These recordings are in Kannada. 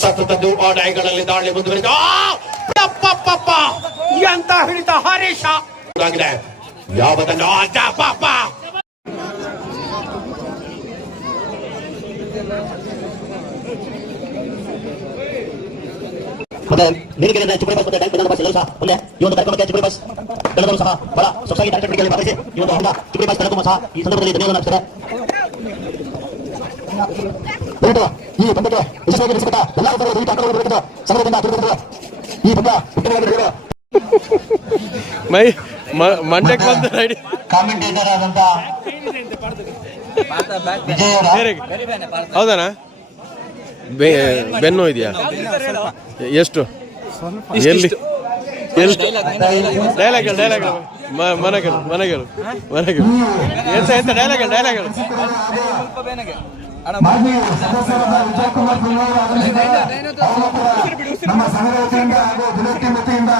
ಸತತ ಆಡಾಯಿಗಳಲ್ಲಿ ದಾಳಿ ಮುಂದುವರಿದ ಎಂತ ಹಿಡಿತ ಹರೀಶ ಆಗಿದೆ. ಯಾವದನ್ನು ಮತ್ತೆ ನೀರಿಗೆರೆ ಚಿಪ್ಪಡಿ ಬಸ್ ಮತ್ತೆ ಟ್ಯಾಂಕ್ ಬಂದ ಬಸ್ ಎಲ್ಲರೂ ಸಹ ಮುಂದೆ ಈ ಒಂದು ಕಾರ್ಯಕ್ರಮಕ್ಕೆ ಚಿಪ್ಪಡಿ ಬಸ್ ದಳದವರು ಸಹ ಬಹಳ ಸೊಗಸಾಗಿ ಕಾರ್ಯಕ್ರಮಕ್ಕೆ ಭಾಗವಹಿಸಿ ಈ ಒಂದು ಹಬ್ಬ ಚಿಪ್ಪಡಿ ಬಸ್ ದಳಕ್ಕೂ ಸಹ ಈ ಸಂದರ್ಭದಲ್ಲಿ ಧನ್ಯವಾದ ನಡೆಸಿದ್ದಾರೆ. ಈ ಪಂದ್ಯಕ್ಕೆ ಯಶಸ್ವಿಯಾಗಿ ನಡೆಸಿಕೊಟ್ಟ ಎಲ್ಲ ದಯವಿಟ್ಟು ಅಂಕಗಳನ್ನು ಬರಬೇಕು ಸಂಘದಿಂದ ತಿಳಿದುಕೊಂಡು ಈ ಪಂದ್ಯ ಉತ್ತಮವಾಗಿ ನಡೆಯುವ ಮಂಡ್ಯಕ್ಕೆ ಬಂದು ಕಾಮೆಂಟೇಟರ್ ಆದಂತ ಹೌದಾ? ಬೆನ್ನು ಇದೆಯಾ? ಎಷ್ಟು? ಎಲ್ಲಿ ಡೈಲಾಗ್ ಮನೆಗಳು ಎಂತ ಡೈಲಾಗ್ ಮಾಜಿ ಸದಸ್ಯರಾದ ವಿಜಯಕುಮಾರ್ ನಮ್ಮ ಸಂಘ ವತಿಯಿಂದ ಹಾಗೂ ಬುಲೆಟ್ ವತಿಯಿಂದ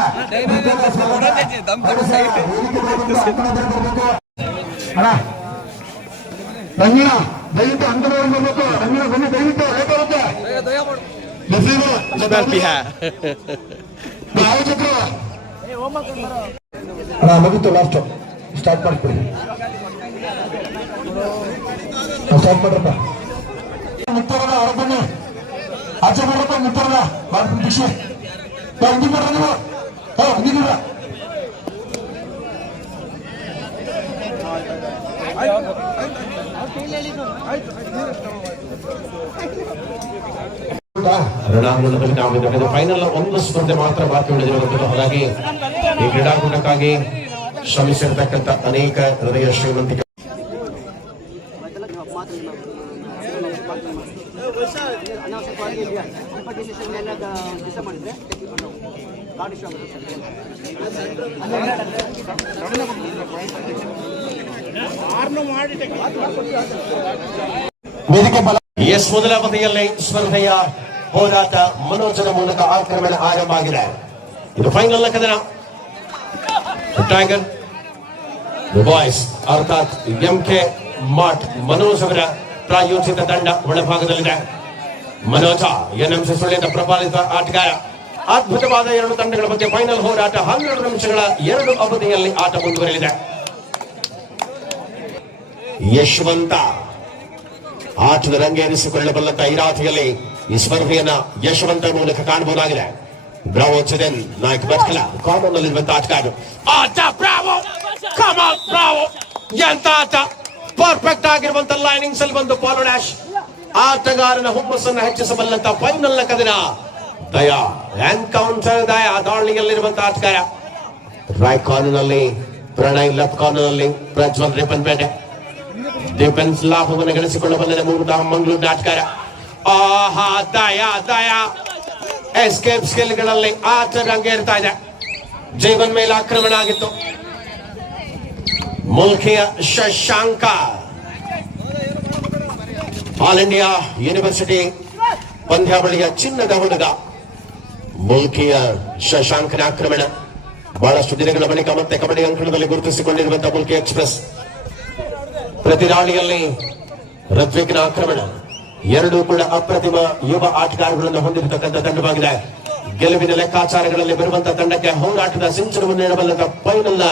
ರಂಗಿನ ದಯವಿಟ್ಟು ಅಂಕಣವನ್ನು ಬರಬೇಕು. ರಂಗಿನ ಬನ್ನಿ ದಯವಿಟ್ಟು ಲೇಟ್ ಆಗುತ್ತೆ. ಆಯೋಜಕರು ಮುಗಿತು ಲಾಸ್ಟ್ ಸ್ಟಾರ್ಟ್ ಮಾಡ್ಬಿಡಿ. ಸ್ಟಾರ್ಟ್ ಮಾಡ್ರಪ್ಪ. ಮುತ್ತರದ ಹೊರಬನ್ನಿ, ಆಚೆ ಮಾಡ್ರಪ್ಪ. ಮುತ್ತರದ ಮಾಡ್ಬಿಟ್ಟು ದೀಕ್ಷೆ ಹಿಂದಿ ಮಾಡ್ರ ನೀವು ಹಿಂದಿ ರಣಾಂಗಣದಲ್ಲಿ ನಾವು ಫೈನಲ್ ಒಂದು ಸ್ಪರ್ಧೆ ಮಾತ್ರ ಬಾಕಿ ಉಳಿದಿರುವಂಥದ್ದು. ಹಾಗಾಗಿ ಈ ಕ್ರೀಡಾಕೂಟಕ್ಕಾಗಿ ಶ್ರಮಿಸಿರ್ತಕ್ಕಂಥ ಅನೇಕ ಹೃದಯ ಶ್ರೀಮಂತಿಕೆ ಎಸ್ ಮೊದಲ ಅವಧಿಯಲ್ಲಿ ಸ್ಪರ್ಧೆಯ ಹೋರಾಟ ಮನೋಜನ ಮೂಲಕ ಆಕ್ರಮಣ ಆರಂಭ ಆಗಿದೆ. ಇದು ಫೈನಲ್ ಕದನ. ಟೈಗರ್ ಬಾಯ್ಸ್ ಅರ್ಥಾತ್ MK ಮಾರ್ಟ್ ಮನೋಜ್ ಅವರ ಪ್ರಾಯೋಜಿತ ತಂಡ ಒಳಭಾಗದಲ್ಲಿದೆ. ಮನೋಜ NMC ಸುಳ್ಯದ ಪ್ರಪಾಲಿತ ಆಟಗಾರ. ಅದ್ಭುತವಾದ ಎರಡು ತಂಡಗಳ ಮಧ್ಯೆ ಫೈನಲ್ ಹೋರಾಟ 12 ನಿಮಿಷಗಳ 2 ಅವಧಿಯಲ್ಲಿ ಆಟ ಮುಂದುವರೆಯಲಿದೆ. ಯಶವಂತ ಆಟದ ರಂಗೇರಿಸಿಕೊಳ್ಳಬಲ್ಲಂತ ಈ ರಾತ್ರಿಯಲ್ಲಿ ಈ ಸ್ಪರ್ಧೆಯನ್ನ ಯಶವಂತ ಮೂಲಕ ಕಾಣಬಹುದಾಗಿದೆ. ಬ್ರಾವೋ ಚದನ್ ನಾಯಕ್ ಬತ್ಕಲ ಕಾಮನ್ ನಲ್ಲಿರುವಂತಹ ಆಟಗಾರರು. ಎಂತ ಆಟ! ಪರ್ಫೆಕ್ಟ್ ಆಗಿರುವಂತ ಲೈನಿಂಗ್ಸ್ ಅಲ್ಲಿ ಒಂದು ಪಾಲೋ ಡ್ಯಾಶ್. ಆಟಗಾರನ ಹುಮ್ಮಸ್ಸನ್ನು ಹೆಚ್ಚಿಸಬಲ್ಲಂತ ಫೈನಲ್ ನ ಕದನ. ದಯಾ ಎನ್ಕೌಂಟರ್ ದಯಾ ದಾಳಿಯಲ್ಲಿರುವಂತಹ ಆಟಗಾರ. ರೈಟ್ ಕಾರ್ನರ್ ನಲ್ಲಿ ಪ್ರಣಯ್, ಲೆಫ್ಟ್ ಕಾರ್ನರ್ ನಲ್ಲಿ ಪ್ರಜ್ವಲ್ ರೇಪನ್ಪೇಟೆ. ಡಿಫೆನ್ಸ್ ಲಾಭವನ್ನು ಗಳಿಸಿಕೊಳ್ಳಬಲ್ಲದ ಮಂಗಳೂರು ಆಟಗಾರ. ಆಹಾ ದಯಾ ಎಸ್ಕೇಪ್ ಸ್ಕಿಲ್ಗಳಲ್ಲಿ ಆಟ ರಂಗೇರ್ತಾ ಇದೆ. ಜೀವನ್ ಮೇಲೆ ಆಕ್ರಮಣ ಆಗಿತ್ತು. ಮುಲ್ಕಿಯ ಶಶಾಂಕ ಆಲ್ ಇಂಡಿಯಾ ಯೂನಿವರ್ಸಿಟಿ ಪಂದ್ಯಾವಳಿಯ ಚಿನ್ನದ ಹುಡುಗ. ಮುಲ್ಕಿಯ ಶಶಾಂಕನ ಆಕ್ರಮಣ ಬಹಳಷ್ಟು ದಿನಗಳ ಬಳಿಕ ಮತ್ತೆ ಕಬಡ್ಡಿ ಅಂಕಣದಲ್ಲಿ ಗುರುತಿಸಿಕೊಂಡಿರುವಂತಹ ಮುಲ್ಕಿ ಎಕ್ಸ್ಪ್ರೆಸ್. ಪ್ರತಿ ದಾಳಿಯಲ್ಲಿ ರದ್ವಿಕ್ನ ಆಕ್ರಮಣ. ಎರಡೂ ಕೂಡ ಅಪ್ರತಿಮ ಯುವ ಆಟಗಾರಗಳನ್ನು ಹೊಂದಿರತಕ್ಕಂಥ ತಂಡವಾಗಿದೆ. ಗೆಲುವಿನ ಲೆಕ್ಕಾಚಾರಗಳಲ್ಲಿ ಬರುವಂತಹ ತಂಡಕ್ಕೆ ಹೋರಾಟದ ಸಿಂಚನವನ್ನು ನೀಡಬಲ್ಲಂತ ಫೈನಲ್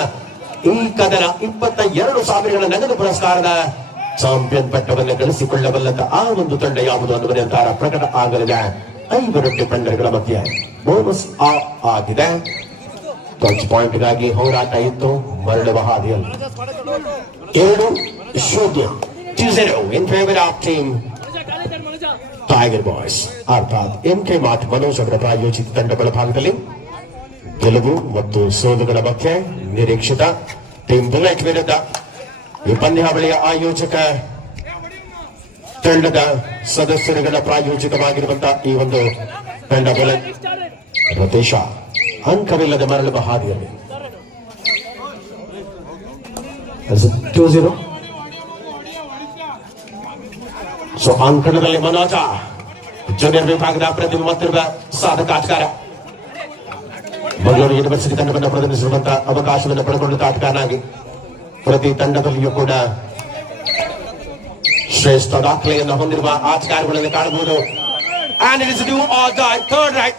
ಈ ಕದನ 22,000 ನಗದು ಪುರಸ್ಕಾರದ ಚಾಂಪಿಯನ್ ಪಟ್ಟವನ್ನು ಗಳಿಸಿಕೊಳ್ಳಬಲ್ಲಂತ ಆ ಒಂದು ತಂಡ ಯಾವುದು ಅನ್ನುವ ನಿರ್ಧಾರ ಪ್ರಕಟ ಆಗಲಿದೆ. 5 ಡಿಫೆಂಡರ್ಗಳ ಮಧ್ಯೆ ಬೋನಸ್ ಆಗಿದೆ. ಟಚ್ ಪಾಯಿಂಟ್ಗಾಗಿ ಹೋರಾಟ ಇತ್ತು. ಮರಳುವ ಹಾದಿಯಲ್ಲಿ 2-0 in favour of team tiger boys ಅರ್ಥಾತ್ MK ಮಾರ್ಟ್ ಮನೋಜ್ ಅವರ ಪ್ರಾಯೋಜಿತ ತಂಡಗಳ ಭಾಗದಲ್ಲಿ ಗೆಲುವು ಮತ್ತು ಸೋಲುಗಳ ಬಗ್ಗೆ ನಿರೀಕ್ಷಿತ ಟೀಮ್ ಬುಲೆಟ್ ವಿರುದ್ಧ ಈ ಪಂದ್ಯಾವಳಿಯ ಆಯೋಜಕ ತಂಡದ ಸದಸ್ಯರುಗಳ ಪ್ರಾಯೋಜಿತವಾಗಿರುವಂತಹ ಈ ಒಂದು ತಂಡ ಬುಲೆಟ್ ರತೇಶ ಅಂಕವಿಲ್ಲದೆ ಮರಳುವ ಹಾದಿಯಲ್ಲಿ 2-0. ಸೊ ಅಂಕಣದಲ್ಲಿ ಮನೋಜ ಜೂನಿಯರ್ ವಿಭಾಗದ ಪ್ರತಿಭೆ ಮತ್ತಿರುವ ಸಾಧಕ ಆಟಗಾರ. ಮಂಗಳೂರು ಯೂನಿವರ್ಸಿಟಿ ತಂಡವನ್ನು ಪ್ರತಿನಿಧಿಸುವಂತಹ ಅವಕಾಶವನ್ನು ಪಡೆದುಕೊಂಡ ಆಟಗಾರನಾಗಿ ಪ್ರತಿ ತಂಡದಲ್ಲಿಯೂ ಕೂಡ ಶ್ರೇಷ್ಠ ದಾಖಲೆಯನ್ನು ಹೊಂದಿರುವ ಆಟಗಾರಗಳಲ್ಲಿ ಕಾಣಬಹುದು. And it is do or die, third right.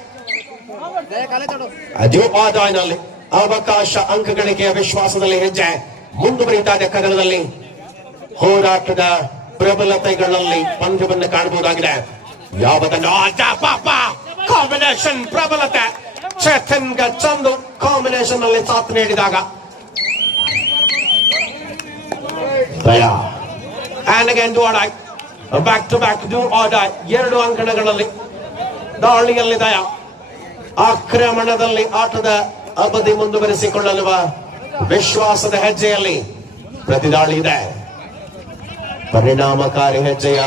Do or die ನಲ್ಲಿ ಅವಕಾಶ ಅಂಕ ಗಳಿಕೆಯ ವಿಶ್ವಾಸದಲ್ಲಿ ಹೆಜ್ಜೆ ಮುಂದುವರಿತಾ ಇದೆ. ಕದನದಲ್ಲಿ ಹೋರಾಟದ ಪ್ರಬಲತೆಗಳಲ್ಲಿ ಪಂದ್ಯವನ್ನು ಕಾಣಬಹುದಾಗಿದೆ. ಯಾವ ಕಾಂಬಿನೇಷನ್ ಪ್ರಬಲತೆ ಚೇತನ್ ಚಂದು ಕಾಂಬಿನೇಷನ್ ನಲ್ಲಿ ಸಾಥ್ ನೀಡಿದಾಗ ದಯಾ and again do or die, back to back do or die. ಎರಡು ಅಂಕಣಗಳಲ್ಲಿ ದಾಳಿಯಲ್ಲಿ ದಯಾ ಆಕ್ರಮಣದಲ್ಲಿ ಆಟದ ಅವಧಿ ಮುಂದುವರಿಸಿಕೊಳ್ಳಲು ವಿಶ್ವಾಸದ ಹೆಜ್ಜೆಯಲ್ಲಿ ಪ್ರತಿದಾಳಿ ಇದೆ. ಪರಿಣಾಮಕಾರಿ ಹೆಜ್ಜೆಯ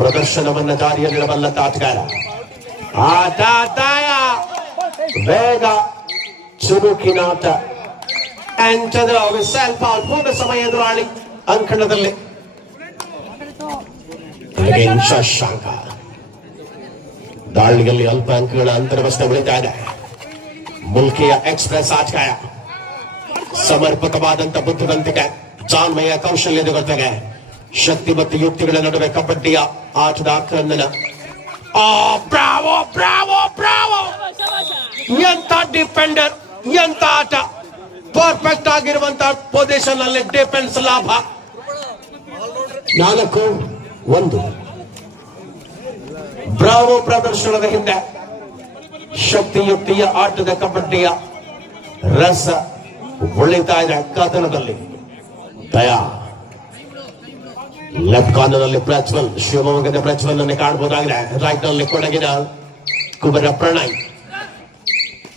ಪ್ರದರ್ಶನವನ್ನು ಜಾರಿಯಲ್ಲಿಡಬಲ್ಲ ಆಟಗಾರ. ಆಟ ದಯಾ ವೇಗ ಚುರುಕಿನಾಟ ಎಂಟದ ವಿಸಲ್ ಪಾಲ್ ಪೂರ್ಣ ಸಮಯ ಎದುರಾಳಿ ಅಂಕಣದಲ್ಲಿ ಶಶಾಂಕ ದಾಳಿಯಲ್ಲಿ ಅಲ್ಪ ಅಂಕಗಳ ಅಂತರವಷ್ಟೇ ಉಳಿತಾ ಇದೆ. ಮುಲ್ಕಿಯ ಎಕ್ಸ್ಪ್ರೆಸ್ ಆಟಗಾರ ಸಮರ್ಪಕವಾದಂತ ಬುದ್ಧಿವಂತಿಕೆ ಜಾಣ್ಮೆಯ ಕೌಶಲ್ಯದ ಜೊತೆಗೆ ಶಕ್ತಿ ಮತ್ತು ಯುಕ್ತಿಗಳ ನಡುವೆ ಕಬಡ್ಡಿಯ ಆಟದ ಆಕ್ರಂದನ. Bravo bravo bravo! ಎಂತ ಡಿಫೆಂಡರ್, ಎಂತ ಆಟ! ಪರ್ಫೆಕ್ಟ್ ಆಗಿರುವಂತಹ ಪೊಸಿಷನ್ ಅಲ್ಲಿ ಡಿಫೆನ್ಸ್ ಲಾಭ. 4-1 ಬ್ರಾವೋ ಪ್ರದರ್ಶನದ ಹಿಂದೆ ಶಕ್ತಿಯುಕ್ತಿಯ ಆಟದ ಕಬಡ್ಡಿಯ ರಸ ಉಳಿತಾ ಇದೆ. ಕದನದಲ್ಲಿ ದಯಾ ಲೆಫ್ಟ್ ಕಾರ್ನರ್ ಅಲ್ಲಿ ಪ್ರಜ್ವಲ್, ಶಿವಮೊಗ್ಗದ ಪ್ರಜ್ವಲ್ ಅನ್ನು ಕಾಣಬಹುದಾಗಿದೆ. ರೈಟ್ ನಲ್ಲಿ ಕೊಡಗಿನ ಕುಬರ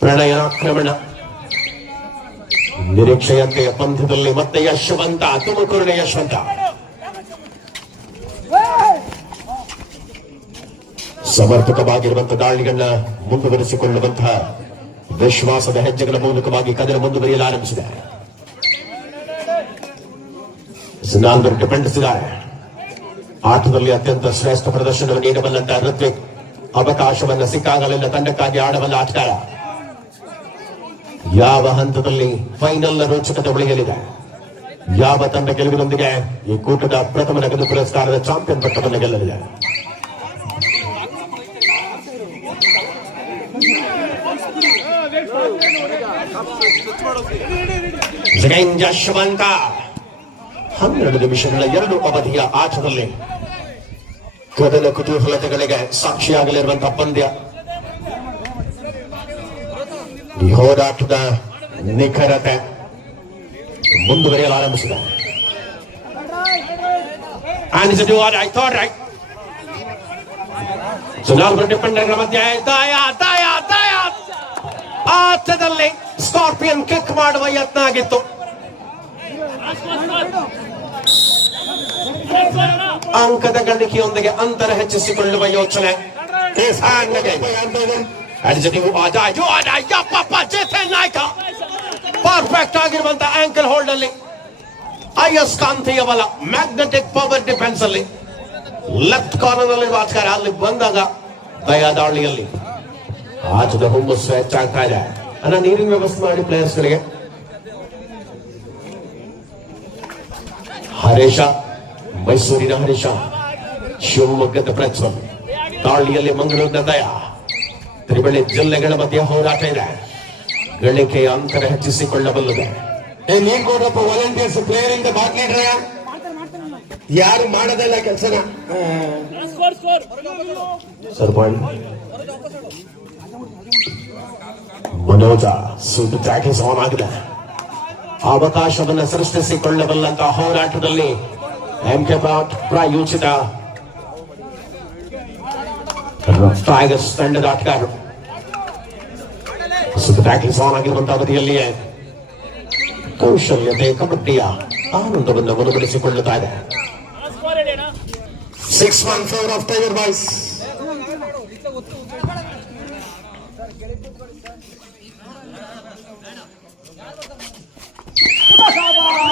ಪ್ರಣಯ ಆಕ್ರಮಣ ನಿರೀಕ್ಷೆಯಂತೆ ಪಂದ್ಯದಲ್ಲಿ ಮತ್ತೆ ಯಶವಂತ, ತುಮಕೂರಿನ ಯಶವಂತ ಸಮರ್ಪಕವಾಗಿರುವಂತಹ ದಾಳಿಗಳನ್ನ ಮುಂದುವರಿಸಿಕೊಳ್ಳುವಂತಹ ವಿಶ್ವಾಸದ ಹೆಜ್ಜೆಗಳ ಮೂಲಕವಾಗಿ ಕದನ ಮುಂದುವರಿಯಲು ಆರಂಭಿಸಿದೆ. ನಾಲ್ವರು ಡಿಪೆಂಡಿಸಿದ್ದಾರೆ. ಆಟದಲ್ಲಿ ಅತ್ಯಂತ ಶ್ರೇಷ್ಠ ಪ್ರದರ್ಶನವನ್ನು ನೀಡಬಲ್ಲಂತಹ ಋತ್ವಿಕ್ ಅವಕಾಶವನ್ನು ಸಿಕ್ಕಾಗಲೆಲ್ಲ ತಂಡಕ್ಕಾಗಿ ಆಡಬಲ್ಲ ಆಟಗಾರ. ಯಾವ ಹಂತದಲ್ಲಿ ಫೈನಲ್ ರೋಚಕತೆ ಉಳಿಯಲಿದೆ, ಯಾವ ತಂಡ ಗೆಲುವಿನೊಂದಿಗೆ ಈ ಕೂಟದ ಪ್ರಥಮ ನಗದು ಪುರಸ್ಕಾರದ ಚಾಂಪಿಯನ್ ಪಟ್ಟವನ್ನು ಗೆಲ್ಲಲಿದೆ. ಯಶವಂತ 12 ನಿಮಿಷಗಳ 2 ಅವಧಿಯ ಆಟದಲ್ಲಿ ಕದನ ಕುತೂಹಲತೆಗಳಿಗೆ ಸಾಕ್ಷಿಯಾಗಲಿರುವಂತಹ ಪಂದ್ಯ. ಈ ಹೋರಾಟದ ನಿಖರತೆ ಮುಂದುವರಿಯಲು ಆರಂಭಿಸಿದೆ. ಡಿಫೆಂಡರ್ಗಳ ಮಧ್ಯೆ ಆಟದಲ್ಲಿ ಸ್ಕಾರ್ಪಿಯನ್ ಕಿಕ್ ಮಾಡುವ ಯತ್ನ ಆಗಿತ್ತು. ಅಂಕದ ಗಳಿಕೆಯೊಂದಿಗೆ ಅಂತರ ಹೆಚ್ಚಿಸಿಕೊಳ್ಳುವ ಯೋಚನೆ. ಪರ್ಫೆಕ್ಟ್ ಆಗಿರುವಂತಹ ಆಂಕಲ್ ಹೋಲ್ಡ್ ಅಲ್ಲಿ ಅಯಸ್ಕಾಂತೀಯ ಬಲ, ಮ್ಯಾಗ್ನೆಟಿಕ್ ಪವರ್ ಡಿಫೆನ್ಸ್ ಅಲ್ಲಿ ಲೆಫ್ಟ್ ಕಾರ್ನರ್ ನಲ್ಲಿ ಆಟಗಾರ ಅಲ್ಲಿ ಬಂದಾಗ ದಯಾ ದಾಳಿಯಲ್ಲಿ ಆಟದ ಹುಮ್ಮಸ್ಸು ಹೆಚ್ಚಾಗ್ತಾ ಇದೆ. ನೀರಿನ ವ್ಯವಸ್ಥೆ ಮಾಡಿ ಪ್ಲೇಯರ್ಸ್ ಗಳಿಗೆ. ಹರೀಶ, ಮೈಸೂರಿನ ಹರೀಶ, ಶಿವಮೊಗ್ಗದ ಪ್ರಜ್ವಲ್, ದಾಳಿಯಲ್ಲಿ ಮಂಗಳೂರಿನ ದಯಾ. ತ್ರಿಬಳಿ ಜಿಲ್ಲೆಗಳ ಮಧ್ಯೆ ಹೋರಾಟ ಇದೆ. ಗಳಿಕೆಯ ಅಂತರ ಹೆಚ್ಚಿಸಿಕೊಳ್ಳಬಲ್ಲದೆ. ನೀನ್ ಕೊಡ್ರಪ್ಪ ವಾಲಂಟಿಯರ್ಸ್ ಪ್ಲೇಯರ್ ಇಂದ ಬಾಟ್ ಲೀಡರ್ ಯಾರು ಮಾಡದಲ್ಲ ಕೆಲಸನ. ಮನೋಜ ಸೂಟ್ ಟ್ಯಾಕ್ಲಿಸ್ ಆನ್ ಆಗಿದೆ. ಅವಕಾಶವನ್ನು ಸೃಷ್ಟಿಸಿಕೊಳ್ಳಬಲ್ಲಂತಹ ಹೋರಾಟದಲ್ಲಿ ಎಂಕೆ ಪ್ರಾಯೋಜಿತ ಟೈಗರ್ಸ್ ತಂಡದ ಆಟಗಾರರು ಸೂಟ್ ಟ್ಯಾಕ್ಲಿಸ್ ಆನ್ ಆಗಿರುವಂತಹ ಅವಧಿಯಲ್ಲಿಯೇ ಕೌಶಲ್ಯತೆ ಕಬಡ್ಡಿಯ ಆನಂದವನ್ನು ಮನವೊಲಿಸಿಕೊಳ್ಳುತ್ತಾ ಇದೆ. 6-1 ಆಫ್ ಟೈಗರ್ ಬಾಯ್ಸ್.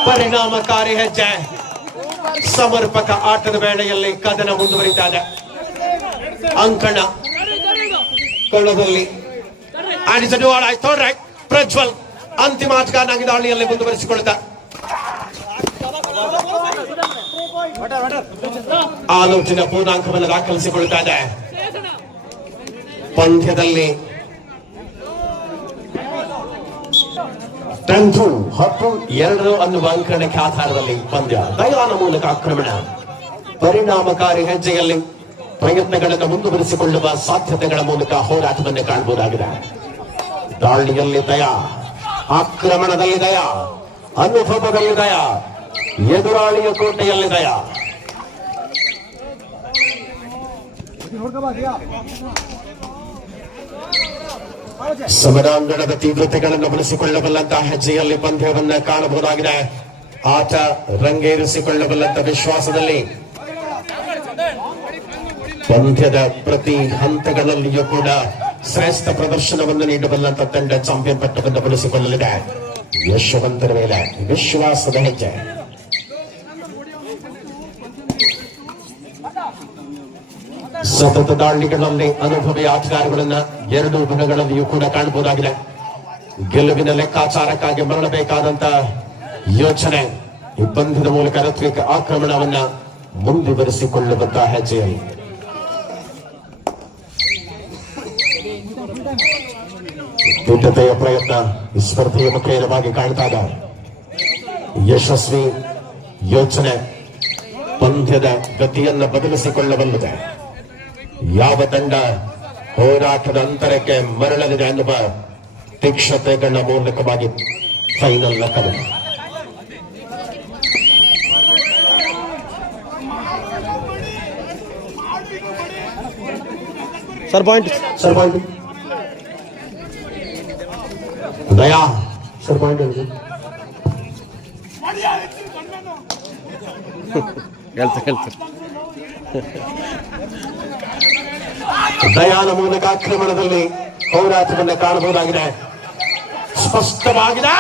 ಪರಿಣಾಮಕಾರಿ ಹೆಜ್ಜೆ, ಸಮರ್ಪಕ ಆಟದ ವೇಳೆಯಲ್ಲಿ ಕದನ ಮುಂದುವರಿತಾ ಇದೆ. ಅಂಕಣ ಕಣದಲ್ಲಿ ಪ್ರಜ್ವಲ್ ಅಂತಿಮ ಆಟಗಾರನಾಗಿ ದಾಳಿಯಲ್ಲಿ ಮುಂದುವರಿಸಿಕೊಳ್ಳುತ್ತಾ ಆಲೋಚನೆ ಪೂರ್ಣಾಂಕವನ್ನು ದಾಖಲಿಸಿಕೊಳ್ತಾ ಇದೆ. ಪಂದ್ಯದಲ್ಲಿ 10-2 ಅನ್ನುವ ಅಂಕಣಕ್ಕೆ ಆಧಾರದಲ್ಲಿ ಪಂದ್ಯ. ದಯಾನ ಮೂಲಕ ಆಕ್ರಮಣ, ಪರಿಣಾಮಕಾರಿ ಹೆಜ್ಜೆಯಲ್ಲಿ ಪ್ರಯತ್ನಗಳನ್ನು ಮುಂದುವರಿಸಿಕೊಳ್ಳುವ ಸಾಧ್ಯತೆಗಳ ಮೂಲಕ ಹೋರಾಟವನ್ನು ಕಾಣಬಹುದಾಗಿದೆ. ದಾಳಿಯಲ್ಲಿ ದಯಾ, ಆಕ್ರಮಣದಲ್ಲಿ ದಯಾ, ಅನುಭವದಲ್ಲಿ ದಯಾ, ಎದುರಾಳಿಯ ಕೋಟೆಯಲ್ಲಿ ದಯಾ. ಸಮರಾಂಗಣದ ತೀವ್ರತೆಗಳನ್ನು ಬಳಸಿಕೊಳ್ಳಬಲ್ಲಂತಹ ಹೆಜ್ಜೆಯಲ್ಲಿ ಪಂದ್ಯವನ್ನ ಕಾಣಬಹುದಾಗಿದೆ. ಆಟ ರಂಗೇರಿಸಿಕೊಳ್ಳಬಲ್ಲಂತ ವಿಶ್ವಾಸದಲ್ಲಿ ಪಂದ್ಯದ ಪ್ರತಿ ಹಂತಗಳಲ್ಲಿಯೂ ಕೂಡ ಶ್ರೇಷ್ಠ ಪ್ರದರ್ಶನವನ್ನು ನೀಡಬಲ್ಲಂತ ತಂಡ ಚಾಂಪಿಯನ್ ಪಟ್ಟವನ್ನು ಬಳಸಿಕೊಳ್ಳಲಿದೆ. ಯಶವಂತರ ಮೇಲೆ ವಿಶ್ವಾಸದ ಹೆಜ್ಜೆ. ಸತತ ದಾಳಿಗಳಲ್ಲಿ ಅನುಭವಿ ಆಟಗಾರಗಳನ್ನ 2 ದಿನಗಳಲ್ಲಿಯೂ ಕೂಡ ಕಾಣಬಹುದಾಗಿದೆ. ಗೆಲುವಿನ ಲೆಕ್ಕಾಚಾರಕ್ಕಾಗಿ ಮರಳಬೇಕಾದಂತ ಯೋಚನೆ ಈ ಪಂದ್ಯದ ಮೂಲಕ ಋತ್ವಿಕ್ ಆಕ್ರಮಣವನ್ನ ಮುಂದುವರಿಸಿಕೊಳ್ಳುವಂತಹ ಹೆಜ್ಜೆಯಲ್ಲಿ ದಿಟ್ಟತೆಯ ಪ್ರಯತ್ನ ಈ ಸ್ಪರ್ಧೆಯ ಮುಖೇನವಾಗಿ ಕಾಣ್ತಾ ಇದೆ. ಯಶಸ್ವಿ ಯೋಚನೆ ಪಂದ್ಯದ ಗತಿಯನ್ನು ಬದಲಿಸಿಕೊಳ್ಳಬಲ್ಲದೆ. ಯಾವ ತಂಡ ಹೋರಾಟದ ಅಂತರಕ್ಕೆ ಮರಳಲಿದೆ ಎನ್ನುವ ತೀಕ್ಷ್ಣತೆಗಳ ಮೂಲಕವಾಗಿ ಫೈನಲ್ ಕದನ. ಸರ್ ಪಾಯಿಂಟ್ ದಯಾ ಸರ್ ಪಾಯಿಂಟ್ ಹೇಳ್ತಾರೆ ದಯಾನ ಮೂಲಕ ಆಕ್ರಮಣದಲ್ಲಿ ಹೋರಾಟವನ್ನು ಕಾಣಬಹುದಾಗಿದೆ. ಸ್ಪಷ್ಟವಾಗಿದೆ.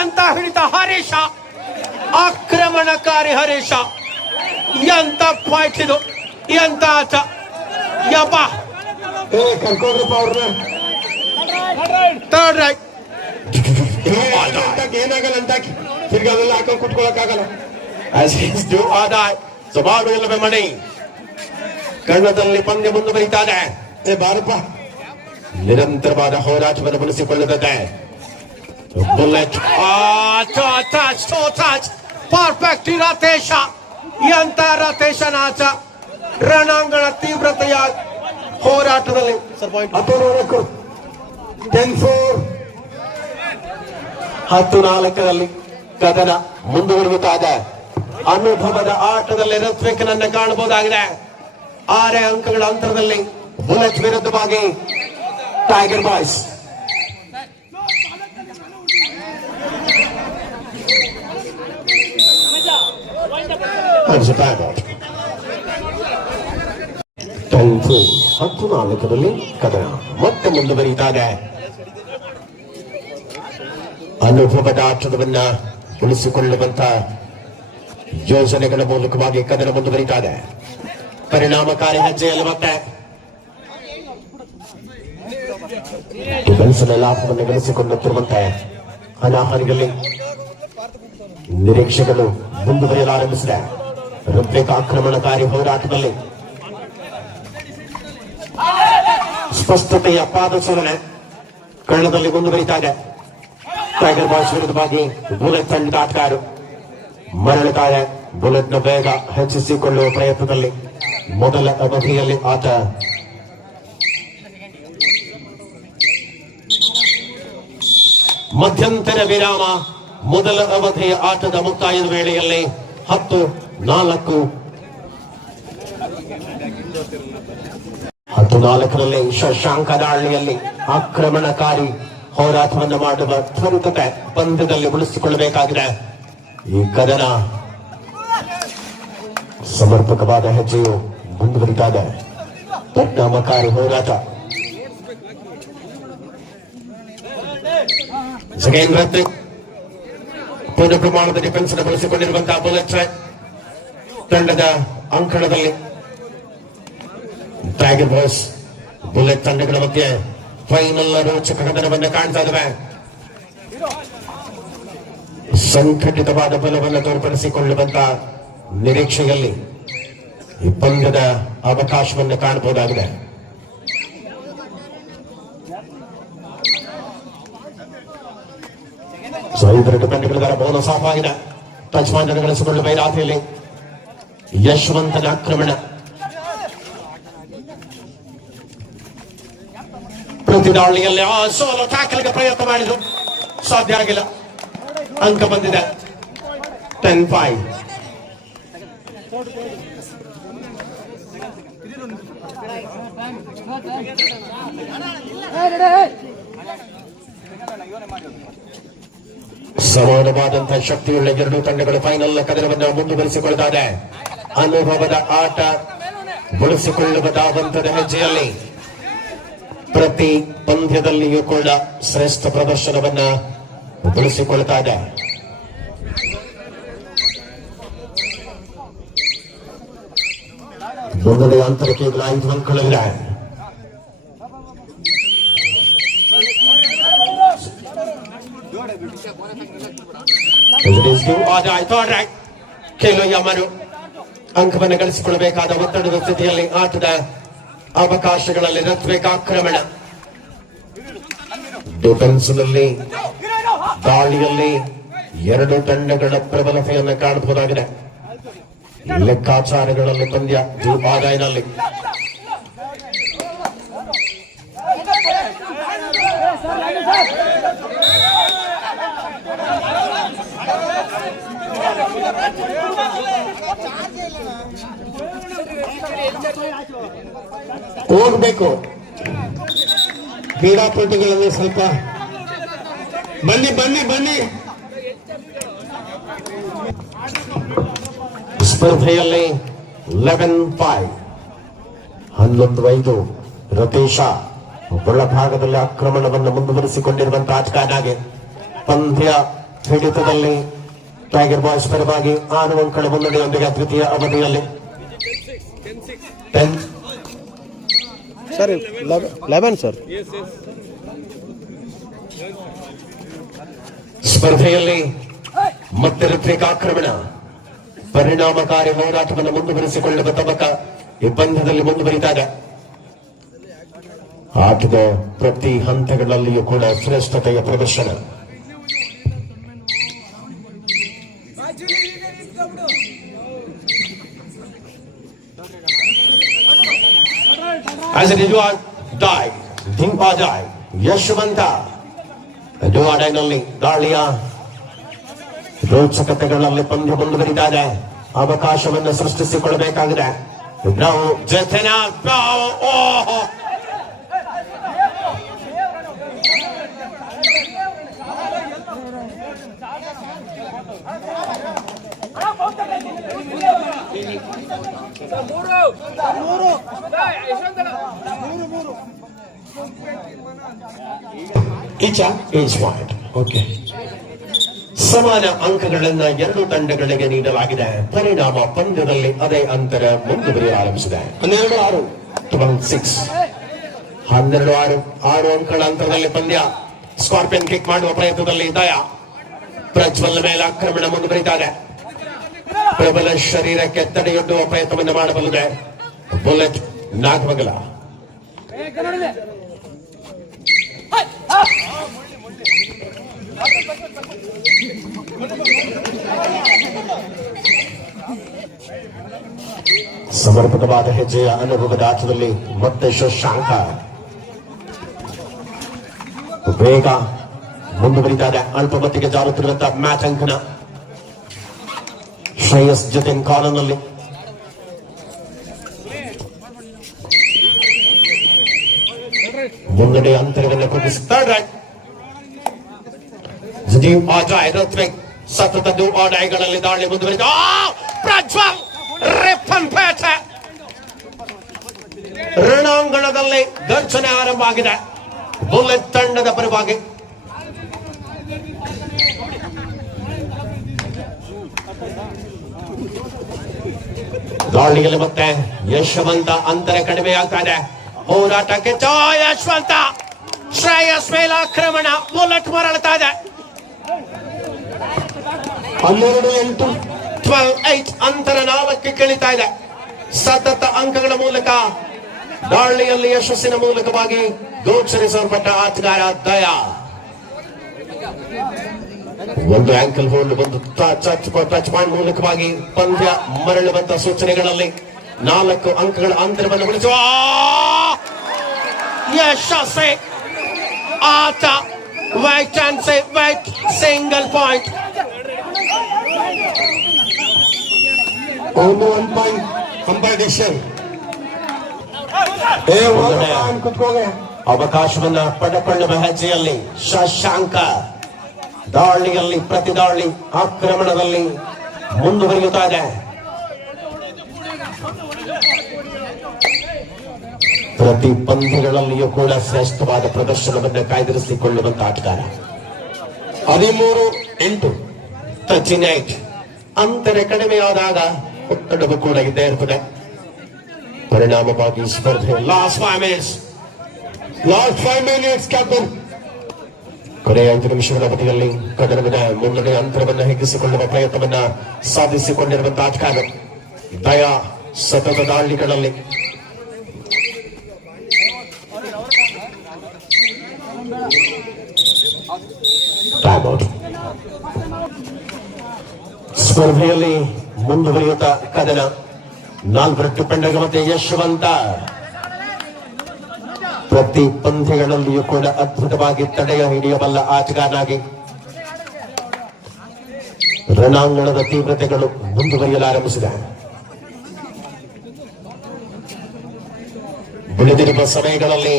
ಎಂತ ಹಿಡಿತ ಹರೀಶ, ಆಕ್ರಮಣಕಾರಿ ಹರೀಶ. ಎಂತ ಫೈಟ್ ಇದು, ಎಂತ ಆಟ. ಯಪ್ಪ ಕರ್ಕೊಂಡ್ರಪ್ಪ ಅವ್ರನ್ನ. ಥರ್ಡ್ ರೈಟ್ ಏನಾಗಲ್ಲ ಅಂತ ತಿರ್ಗಿ ಅದೆಲ್ಲ ಹಾಕೊಂಡು ಕುಟ್ಕೊಳಕ್ಕಾಗಲ್ಲ. ಸ್ವಭಾವವಿಲ್ಲವೇ ಮಣಿ. ಕನ್ನಡದಲ್ಲಿ ಪಂದ್ಯ ಮುಂದುವರಿತಾ ಇದೆ. ಬಾರಪ್ಪ, ನಿರಂತರವಾದ ಹೋರಾಟವನ್ನು ಬಳಸಿಕೊಳ್ಳುತ್ತದೆ. Bullet perfect ರತೇಶ. ಎಂತ ರತೇಶನಾಚ. ರಣಾಂಗಣ ತೀವ್ರತೆಯ ಹೋರಾಟದಲ್ಲಿ 10-4 ಕದನ ಮುಂದುವರಿಯುತ್ತಾ ಇದೆ. ಅನುಭವದ ಆಟದಲ್ಲಿ ಋತ್ವಿಕ್ನನ್ನ ಕಾಣಬಹುದಾಗಿದೆ. 6 ಅಂಕಗಳ ಅಂತರದಲ್ಲಿ ಬುಲೆಟ್ ವಿರುದ್ಧವಾಗಿ ಟೈಗರ್ ಬಾಯ್ಸ್. ಟೆನ್ಸು 10-4 ಕದನ ಮತ್ತೆ ಮುಂದುವರಿತಾ ಇದೆ. ಅನುಭವದ ಆಟದವನ್ನ ಉಳಿಸಿಕೊಳ್ಳುವಂತ ಯೋಜನೆಗಳ ಮೂಲಕವಾಗಿ ಕದನ ಮುಂದುವರಿತಾ ಇದೆ. ಪರಿಣಾಮಕಾರಿ ಹೆಜ್ಜೆಯಲ್ಲಿ ಮತ್ತೆ ಡಿಫೆನ್ಸ್ನ ಲಾಭವನ್ನು ಗಳಿಸಿಕೊಳ್ಳುತ್ತಿರುವಂತೆ ಹಣಾಹಣಿಯಲ್ಲಿ ನಿರೀಕ್ಷೆಗಳು ಮುಂದುವರಿಯಲಾರಂಭಿಸಿದೆ. ಋತ್ವಿಕ್ ಆಕ್ರಮಣಕಾರಿ ಹೋರಾಟದಲ್ಲಿ ಸ್ಪಷ್ಟತೆಯ ಪಾದಚಲನೆ ಕನ್ನಡದಲ್ಲಿ ಮುಂದುವರಿತಾ ಇದೆ. ಟೈಗರ್ ಬಾಯ್ಸ್ ವಿರುದ್ಧವಾಗಿ ಬುಲೆಟ್ ತಂಡದ ಆಟಗಾರರು ಮರಳುತ್ತಾರೆ. ಬುಲೆಟ್ನ ಬೇಗ ಹೆಚ್ಚಿಸಿಕೊಳ್ಳುವ ಪ್ರಯತ್ನದಲ್ಲಿ ಮೊದಲ ಅವಧಿಯಲ್ಲಿ ಆಟ ಮಧ್ಯಂತರ ವಿರಾಮ. ಮೊದಲ ಅವಧಿಯ ಆಟದ ಮುಕ್ತಾಯದ ವೇಳೆಯಲ್ಲಿ 10-4 ಶಶಾಂಕ ದಾಳಿಯಲ್ಲಿ ಆಕ್ರಮಣಕಾರಿ ಹೋರಾಟವನ್ನು ಮಾಡುವ ತ್ವರಿತತೆ ಪಂದ್ಯದಲ್ಲಿ ಉಳಿಸಿಕೊಳ್ಳಬೇಕಾಗಿದೆ. ಈ ಕದನ ಸಮರ್ಪಕವಾದ ಹೆಜ್ಜೆಯು ಮುಂದುವರಿತಾ ಇದೆ. ಪರಿಣಾಮಕಾರಿ ಹೋರಾಟ. ಪೂರ್ಣ ಪ್ರಮಾಣದ ಡಿಫೆನ್ಸ್ ಅನ್ನು ಬಳಸಿಕೊಂಡಿರುವಂತಹ ಬುಲೆಟ್ ತಂಡದ ಅಂಕಣದಲ್ಲಿ ಟೈಗರ್ ಬಾಯ್ಸ್ ಬುಲೆಟ್ ತಂಡಗಳ ಮಧ್ಯೆ ಫೈನಲ್ ರೋಚಕ ಕದನವನ್ನು ಕಾಣ್ತಾ ಇದ್ದಾವೆ. ಸಂಘಟಿತವಾದ ಬಲವನ್ನು ತೋರ್ಪಡಿಸಿಕೊಳ್ಳುವಂತ ನಿರೀಕ್ಷೆಯಲ್ಲಿ ಈ ಪಂದ್ಯದ ಅವಕಾಶವನ್ನು ಕಾಣಬಹುದಾಗಿದೆ. ಸೊ ಇದರ ಡಿಪೆಂಡ್ಗಳಿದ್ದಾರೆ. ಬೋನಸ್ ಆಫ್ ಆಗಿದೆ. ಟಚ್ ಪಾಯಿಂಟ್ ಗಳಿಸಿಕೊಳ್ಳುವ ರಾತ್ರಿಯಲ್ಲಿ ಯಶವಂತನ ಆಕ್ರಮಣ. ಪ್ರತಿದಾಳಿಯಲ್ಲಿ ಸೋಲೋ ಟ್ಯಾಕಲ್ಗೆ ಪ್ರಯತ್ನ ಮಾಡಿದ್ರು, ಸಾಧ್ಯ ಆಗಿಲ್ಲ. ಅಂಕ ಬಂದಿದೆ 10-5. ಸಮಾನವಾದಂತಹ ಶಕ್ತಿಯುಳ್ಳ ಎರಡೂ ತಂಡಗಳು ಫೈನಲ್ ಕದನವನ್ನು ಮುಂದುವರಿಸಿಕೊಳ್ಳುತ್ತಾರೆ. ಅನುಭವದ ಆಟ ಬಳಸಿಕೊಳ್ಳುವ ಧಾವಂತದ ಹೆಜ್ಜೆಯಲ್ಲಿ ಪ್ರತಿ ಪಂದ್ಯದಲ್ಲಿಯೂ ಕೂಡ ಶ್ರೇಷ್ಠ ಪ್ರದರ್ಶನವನ್ನ ಬಳಸಿಕೊಳ್ತಾ ಇದೆ. ಮುಂದೆ ಅಂತರಕ್ಕೆ 5 ಅಂಕಗಳಿವೆ. ಕೇಲೋಯಮ್ಮರು ಅಂಕವನ್ನು ಗಳಿಸಿಕೊಳ್ಳಬೇಕಾದ ಒತ್ತಡದ ಸ್ಥಿತಿಯಲ್ಲಿ ಆಟದ ಅವಕಾಶಗಳಲ್ಲಿ ರತ್ವಿಕ್ ಆಕ್ರಮಣ. ಡಿಫೆನ್ಸ್ನಲ್ಲಿ ದಾಳಿಯಲ್ಲಿ ಎರಡು ತಂಡಗಳ ಪ್ರಬಲತೆಯನ್ನು ಕಾಣಬಹುದಾಗಿದೆ. ಲೆಕ್ಕಾಚಾರಗಳಲ್ಲಿ ಪಂದ್ಯ ಆದಾಯನಲ್ಲಿ ಹೋಗ್ಬೇಕು. ಕ್ರೀಡಾಪಟುಗಳಲ್ಲಿ ಸ್ವಲ್ಪ ಬನ್ನಿ ಬನ್ನಿ ಬನ್ನಿ. ಸ್ಪರ್ಧೆಯಲ್ಲಿ 11-5 11-5. ರತೀಶ ಒಳಭಾಗದಲ್ಲಿ ಆಕ್ರಮಣವನ್ನು ಮುಂದುವರಿಸಿಕೊಂಡಿರುವಂತಹ ಆಟಗಾರನಾಗಿ ಪಂದ್ಯ ಹಿಡಿತದಲ್ಲಿ ಟೈಗರ್ ಬಾಯ್ಸ್ ಪರವಾಗಿ 6 ಅಂಕಗಳ ಮುನ್ನಡೆಯೊಂದಿಗೆ ದ್ವಿತೀಯ ಅವಧಿಯಲ್ಲಿ ಸರ್ 11 ಸರ್. ಸ್ಪರ್ಧೆಯಲ್ಲಿ ಮತ್ತೆ ಋತ್ವಿಕ್ ಆಕ್ರಮಣ. ಪರಿಣಾಮಕಾರಿ ಹೋರಾಟವನ್ನು ಮುಂದುವರಿಸಿಕೊಳ್ಳುವ ತಬಕ ಈ ಪಂದ್ಯದಲ್ಲಿ ಮುಂದುವರಿತಾ ಇದೆ. ಆಟದ ಪ್ರತಿ ಹಂತಗಳಲ್ಲಿಯೂ ಕೂಡ ಶ್ರೇಷ್ಠತೆಯ ಪ್ರದರ್ಶನ. As it is do or die, think or die. Yashwant do or die ನಲ್ಲಿ ದಾಳಿಯ ರೋಚಕತೆಗಳಲ್ಲಿ ಪಂದ್ಯ ಮುಂದುವರಿತಾ ಇದೆ. ಅವಕಾಶವನ್ನು ಸೃಷ್ಟಿಸಿಕೊಳ್ಳಬೇಕಾಗಿದೆ. ನಾವು ಜತೆನ ಈಚ್ ಪಾಯಿಂಟ್. ಓಕೆ, ಸಮಾನ ಅಂಕಗಳನ್ನ ಎರಡು ತಂಡಗಳಿಗೆ ನೀಡಲಾಗಿದೆ. ಪರಿಣಾಮ ಪಂದ್ಯದಲ್ಲಿ ಅದೇ ಅಂತರ ಮುಂದುವರಿಯಲು ಆರಂಭಿಸಿದೆ. 12-6 12-6 12-6 6 ಅಂಕಗಳ ಅಂತರದಲ್ಲಿ ಪಂದ್ಯ. ಸ್ಕಾರ್ಪಿಯನ್ ಕಿಕ್ ಮಾಡುವ ಪ್ರಯತ್ನದಲ್ಲಿ ದಯ. ಪ್ರಜ್ವಲ್ ಮೇಲೆ ಆಕ್ರಮಣ ಮುಂದುವರಿತಾರೆ. ಪ್ರಬಲ ಶರೀರಕ್ಕೆ ತಡೆಯೊಡ್ಡುವ ಪ್ರಯತ್ನವನ್ನು ಮಾಡಬಲ್ಲದೆ ಬುಲೆಟ್ ನಾಗಮಂಗಲ. ಸಮರ್ಪಕವಾದ ಹೆಜ್ಜೆಯ ಅನುಭವದ ಆಟದಲ್ಲಿ ಮತ್ತೆ ಶಶಾಂಕ ಬೇಗ ಮುಂದುವರಿತಾರೆ. ಅಲ್ಪ ಮಟ್ಟಿಗೆ ಜಾರುತ್ತಿರುವಂತಹ ಮ್ಯಾಚ್ ಅಂಕನ ಶ್ರೇಯಸ್ ಜತಿನ್ ಕಾಲನ್ನಲ್ಲಿ ಮುನ್ನಡೆ ಅಂತರವನ್ನು ಕುಗ್ಗಿಸುತ್ತಾರೆ. ಋತ್ವಿಕ್ ಸತತ ಆದಾಯಗಳಲ್ಲಿ ದಾಳಿ ಮುಂದುವರಿದ ಪ್ರಜ್ವಲ್ ರಿಪ್ಪನ್ಪೇಟೆ ರಣಾಂಗಣದಲ್ಲಿ ಘರ್ಷಣೆ ಆರಂಭ ಆಗಿದೆ. ಬುಲೆಟ್ ತಂಡದ ಪರವಾಗಿ ದಾಳಿಯಲ್ಲಿ ಮತ್ತೆ ಯಶವಂತ ಅಂತರ ಕಡಿಮೆ ಆಗ್ತಾ ಇದೆ. ಹೋರಾಟಕ್ಕೆ ಯಶವಂತ ಶ್ರೇಯಸ್ ಮೇಲೆ ಆಕ್ರಮಣ. ಬುಲೆಟ್ ಮರಳ್ತಾ ಇದೆ. 12-8. 12-8 ಅಂತರ 4ಕ್ಕೆ ಇಳಿತಾ ಇದೆ. ಸತತ ಅಂಕಗಳ ಮೂಲಕ ದಾಳಿಯಲ್ಲಿ ಯಶಸ್ಸಿನ ಮೂಲಕವಾಗಿ ಗೋಚರಿಸಲ್ಪಟ್ಟ ಆಟಗಾರ ದಯಾ. ಒಂದು ಆಂಕಲ್ ಹೋಲ್ಡ್, ಒಂದು ಟಚ್ ಪಾಯಿಂಟ್ ಮೂಲಕವಾಗಿ ಪಂದ್ಯ ಮರಳುವಂತ ಸೂಚನೆಗಳಲ್ಲಿ 4 ಅಂಕಗಳ ಅಂತರವನ್ನು ಉಳಿಸುವ ಯಶಸ್ಸೆ. ಆಟ white and white single point. Only 1 point. Umpire decision. ಕುತ್ಕೋಗೆ ಅವಕಾಶವನ್ನ ಪಡೆದುಕೊಳ್ಳುವ ಹೆಜ್ಜೆಯಲ್ಲಿ ಶಶಾಂಕ ದಾಳಿಯಲ್ಲಿ ಪ್ರತಿ ದಾಳಿ ಆಕ್ರಮಣದಲ್ಲಿ ಮುಂದುವರಿಯುತ್ತಾ ಇದೆ. ಪ್ರತಿ ಪಂದ್ಯಗಳಲ್ಲಿಯೂ ಕೂಡ ಶ್ರೇಷ್ಠವಾದ ಪ್ರದರ್ಶನವನ್ನು ಕಾಯ್ದಿರಿಸಿಕೊಳ್ಳುವಂತ ಆಟಗಾರ. 13-8. 13-8 ಅಂತರ ಕಡಿಮೆಯಾದಾಗ ಒತ್ತಡವು ಕೂಡ ಇದ್ದೇ ಇರ್ತದೆ. ಪರಿಣಾಮವಾಗಿ ಸ್ಪರ್ಧೆ ಲಾಸ್ಟ್ 5 minutes ಕ್ಯಾಪ್ಟನ್. ಕೊನೆಯ 5 ನಿಮಿಷಗಳ ಅವಧಿಯಲ್ಲಿ ಕದನದ ಮುನ್ನಡೆ ಅಂತರವನ್ನು ಹೆಚ್ಚಿಸಿಕೊಳ್ಳುವ ಪ್ರಯತ್ನವನ್ನ ಸಾಧಿಸಿಕೊಂಡಿರುವಂತಹ ಆಟಗಾರ ದಯಾ. ಸತತ ದಾಳಿಗಳಲ್ಲಿ ಸ್ಪರ್ಧೆಯಲ್ಲಿ ಮುಂದುವರಿಯುತ್ತ ಕದನ 4 ಪಂಡಗ ಮತ್ತೆ ಯಶವಂತ ಪ್ರತಿ ಪಂದ್ಯಗಳಲ್ಲಿಯೂ ಕೂಡ ಅದ್ಭುತವಾಗಿ ತಡೆಯ ಹಿಡಿಯಬಲ್ಲ ಆಟಗಾರನಾಗಿ ರಣಾಂಗಣದ ತೀವ್ರತೆಗಳು ಮುಂದುವರಿಯಲಾರಂಭಿಸಿದೆ. ಉಳಿದಿರುವ ಸಮಯಗಳಲ್ಲಿ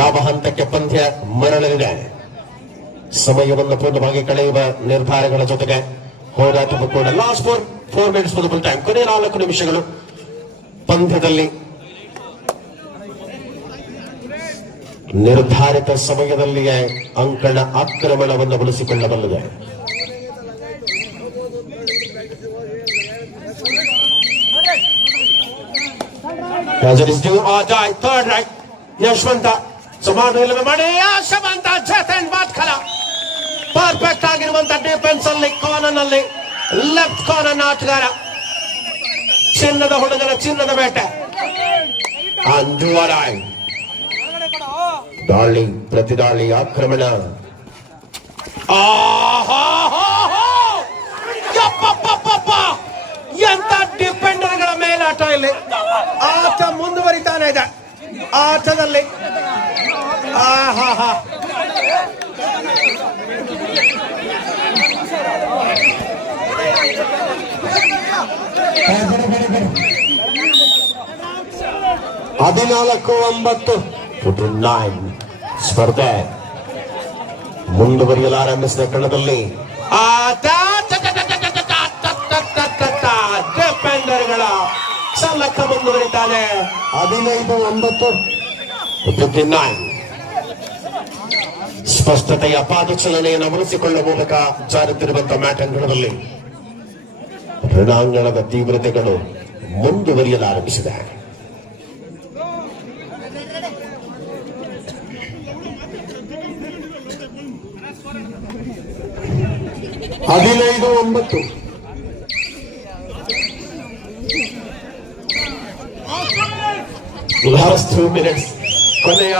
ಯಾವ ಹಂತಕ್ಕೆ ಪಂದ್ಯ ಮರಳಲಿದೆ, ಸಮಯವನ್ನು ಪೂರ್ಣವಾಗಿ ಕಳೆಯುವ ನಿರ್ಧಾರಗಳ ಜೊತೆಗೆ ಹೋರಾಟವು ಕೂಡ ಲಾಸ್ಟ್ 4 minutes ಫುಲ್ ಟೈಮ್. ಕೊನೆಯ 4 ನಿಮಿಷಗಳು ಪಂದ್ಯದಲ್ಲಿ ನಿರ್ಧಾರಿತ ಸಮಯದಲ್ಲಿಯೇ ಅಂಕಣ ಆಕ್ರಮಣವನ್ನು ಬಳಸಿಕೊಳ್ಳಬಲ್ಲದೆ. ಥರ್ಡ್ ರೈಟ್ ಯಶವಂತ ಸಮಾಧಾನ ಮಾಡಿ ಯಶವಂತ ಜತನ್ ಬಾಟ್ಕಲ ಪರ್ಫೆಕ್ಟ್ ಆಗಿರುವಂತ ಡಿಫೆನ್ಸ್ ಅಲ್ಲಿ ಕಾರ್ನರ್ ನಲ್ಲಿ ಲೆಫ್ಟ್ ಕಾರ್ನರ್ ಆಟಗಾರ. ಚಿನ್ನದ ಹುಡುಗನ ಚಿನ್ನದ ಬೇಟೆ. ಅಂಜುವರಾಯ್ ದಾಳಿ ಪ್ರತಿ ದಾಳಿ ಆಕ್ರಮಣ. ಎಂತ ಡಿಫೆಂಡರ್ಗಳ ಮೇಲಾಟ ಇಲ್ಲಿ. ಆಟ ಮುಂದುವರಿತಾನೆ ಇದೆ. ಆಟದಲ್ಲಿ ಆಹಾ 14-9. ಸ್ಪರ್ಧೆ ಮುಂದುವರಿಯಲಾರಂಭಿಸಿದ ಕಣದಲ್ಲಿ ಆಟ ಡಿಫೆಂಡರ್ಗಳ ಸಲ್ಲಕ್ಕ ಮುಂದುವರಿತಾನೆ. 15-9. ಸ್ಪಷ್ಟತೆಯ ಪಾದಚಲನೆಯನ್ನು ಬಳಸಿಕೊಳ್ಳುವ ಮೂಲಕ ಜಾರುತ್ತಿರುವಂತಹ ಮ್ಯಾಟ್ ಅಂಗಣದಲ್ಲಿ ರಣಾಂಗಣದ ತೀವ್ರತೆಗಳು ಮುಂದುವರಿಯಲಾರಂಭಿಸಿದೆ. ಲಾಸ್ಟ್ 2 minutes ಕೊನೆಯ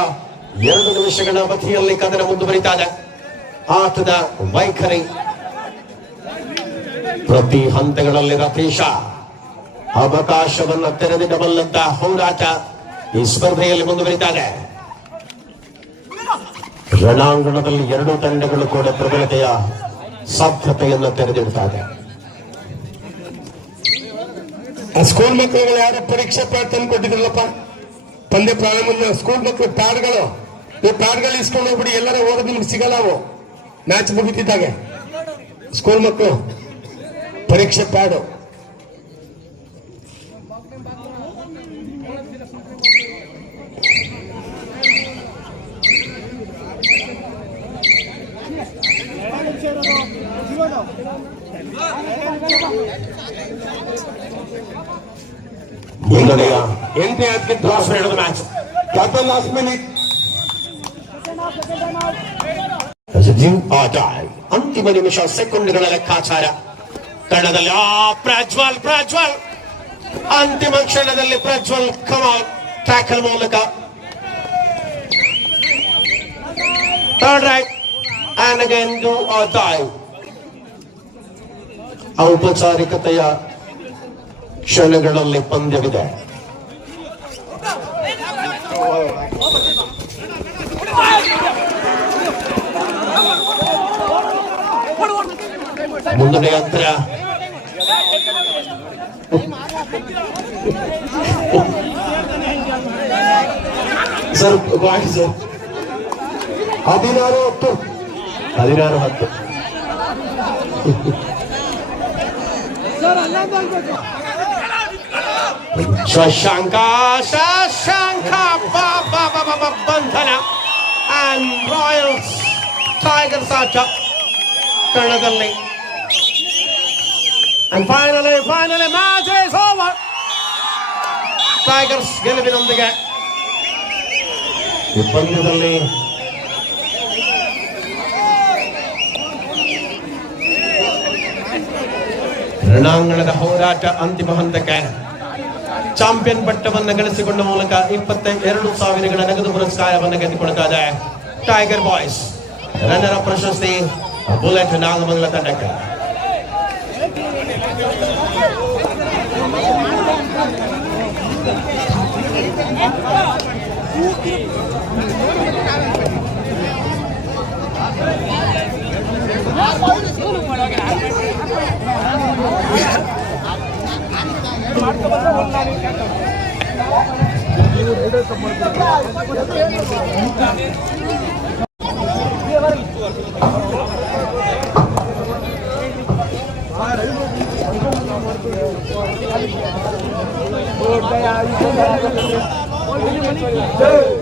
2 ನಿಮಿಷಗಳ ಅವಧಿಯಲ್ಲಿ ಕದನ ಮುಂದುವರಿತಾದೆ. ಆಟದ ವೈಖರಿ ಪ್ರತಿ ಹಂತಗಳಲ್ಲಿ ರತೀಶ ಅವಕಾಶವನ್ನು ತೆರೆದಿಡಬಲ್ಲಂತ ಹೋರಾಟ ಈ ಸ್ಪರ್ಧೆಯಲ್ಲಿ ಮುಂದುವರಿತಾದೆ. ರಣಾಂಗಣದಲ್ಲಿ 2 ತಂಡಗಳು ಕೂಡ ಪ್ರಬಲತೆಯ ಸಾಧ್ಯತೆಯನ್ನು ತೆರೆದಿಡ್ತಾರೆ. ಸ್ಕೂಲ್ ಮಕ್ಕಳುಗಳು ಯಾರು ಪರೀಕ್ಷೆ ಪ್ಯಾಡ್ ತಂದು ಕೊಟ್ಟಿದ್ರಲ್ಲಪ್ಪ ಪಂದ್ಯ ಪ್ರಾರಂಭ. ಸ್ಕೂಲ್ ಮಕ್ಕಳು ಪ್ಯಾಡ್ಗಳು ಇಸ್ಕೊಂಡು ಹೋಗ್ಬಿಡಿ, ಎಲ್ಲರೂ ಹೋಗೋದು ನಿಮ್ಗೆ ಸಿಗಲ್ಲ. ಅವು ಮ್ಯಾಚ್ ಮುಗಿತಿದ್ದಾಗೆ ಸ್ಕೂಲ್ ಮಕ್ಕಳು ಪರೀಕ್ಷೆ ಪ್ಯಾಡು. ಎಂಟನೇ ಮ್ಯಾಚ್ ಲಾಸ್ಟ್ ಮಿನಿಟ್ ಅಂತಿಮ ನಿಮಿಷ ಸೆಕೆಂಡ್ಗಳ ಲೆಕ್ಕಾಚಾರ. ಕಣದಲ್ಲಿ ಪ್ರಜ್ವಲ್ ಅಂತಿಮ ಕ್ಷಣದಲ್ಲಿ ಪ್ರಜ್ವಲ್ ಕಮಾಲ್ ಟ್ಯಾಕಲ್ ಮೂಲಕ third right and again do or die. ಔಪಚಾರಿಕತೆಯ ಕ್ಷಣಗಳಲ್ಲಿ ಪಂದ್ಯವಿದೆ. ಮುಂದಿನ ಅಂತರ ಸರ್ 16-10 ಶಶಾಂಕ ಬಂಧನ and ರಾಯಲ್ಸ್ ಟೈಗರ್ಸ್ ಆಟ ಕಣದಲ್ಲಿ. and finally match is over. Tigers ಗೆಲುವಿನೊಂದಿಗೆ ಈ ಪಂದ್ಯದಲ್ಲಿ ರಣಾಂಗಣದ ಹೋರಾಟ ಅಂತಿಮ ಹಂತಕ್ಕೆ. ಚಾಂಪಿಯನ್ ಪಟ್ಟವನ್ನು ಗಳಿಸಿಕೊಂಡ ಮೂಲಕ 22,000 ನಗದು ಪುರಸ್ಕಾರವನ್ನು ಗೆದ್ದುಕೊಳ್ತಾರೆ ಟೈಗರ್ ಬಾಯ್ಸ್. ರನ್ನರ್ ಅಪ್ ಪ್ರಶಸ್ತಿ ಬುಲೆಟ್ ನಾಗಮಂಗಲ ತಂಡಕ್ಕೆ. Hey!